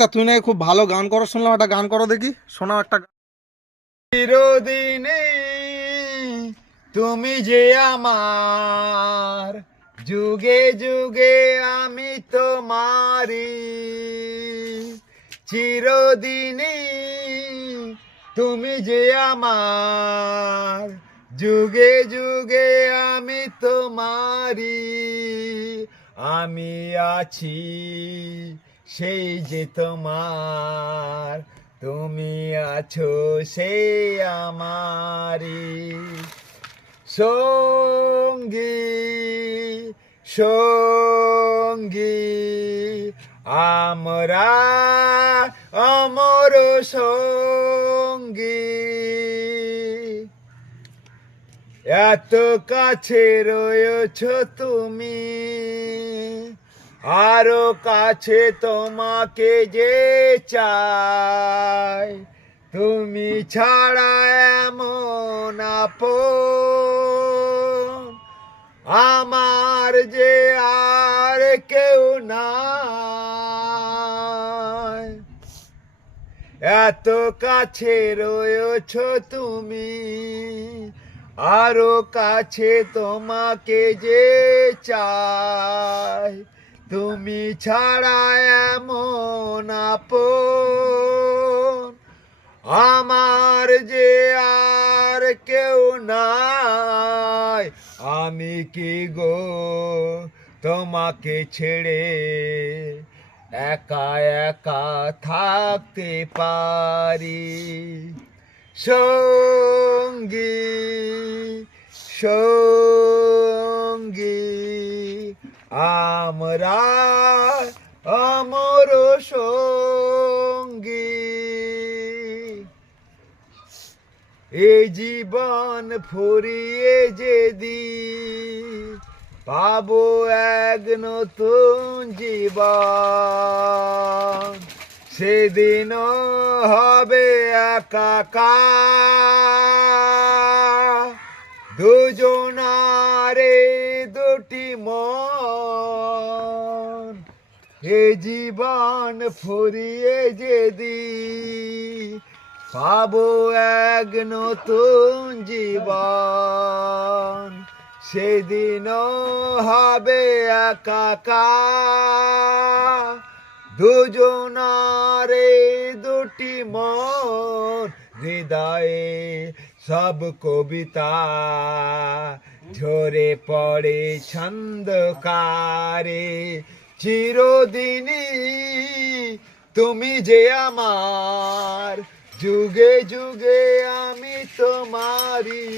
তা তুই নাকি খুব ভালো গান করো, শুনলাম। একটা গান করো দেখি, শোনাও একটা গান। চিরদিনে তুমি যে আমার, যুগে যুগে আমি তোমারি। চিরদিনে তুমি যে আমার, যুগে যুগে আমি তোমারি। আমি আছি সেই যে তোমার, তুমি আছো সেই আমারি। সঙ্গী সঙ্গী আমরা অমর সঙ্গী। এত কাছে রয়েছ তুমি, আরো কাছে তোমাকে যে চাই। তুমি ছাড়া এমন আপন আমার যে আর কেউ নাই। এত কাছে রয়েছ তুমি, আরো কাছে তোমাকে যে চাই। তুমি ছাড়া এমন আপন আমার যে আর কেউ নাই। আমি কি গো তোমাকে ছেড়ে একা একা থাকতে পারি? সঙ্গী সঙ্গী আমরা অমর সঙ্গী। এই জীবন ফুরিয়ে যেদিন পাবো এক নতুন জীবন, সেদিনও হবে একাকার দুজনারে দুটি মন। এ জীবন ফুরিয়ে যেদিন পাবো এক নতুন জীবন, সেদিনও হবে একাকার দুজনারে দুটি মন। হৃদয়ে সব কবিতা ঝরে পড়ে ছন্দকারে। চিরদিনই তুমি যে আমার, যুগে যুগে আমি তোমারি।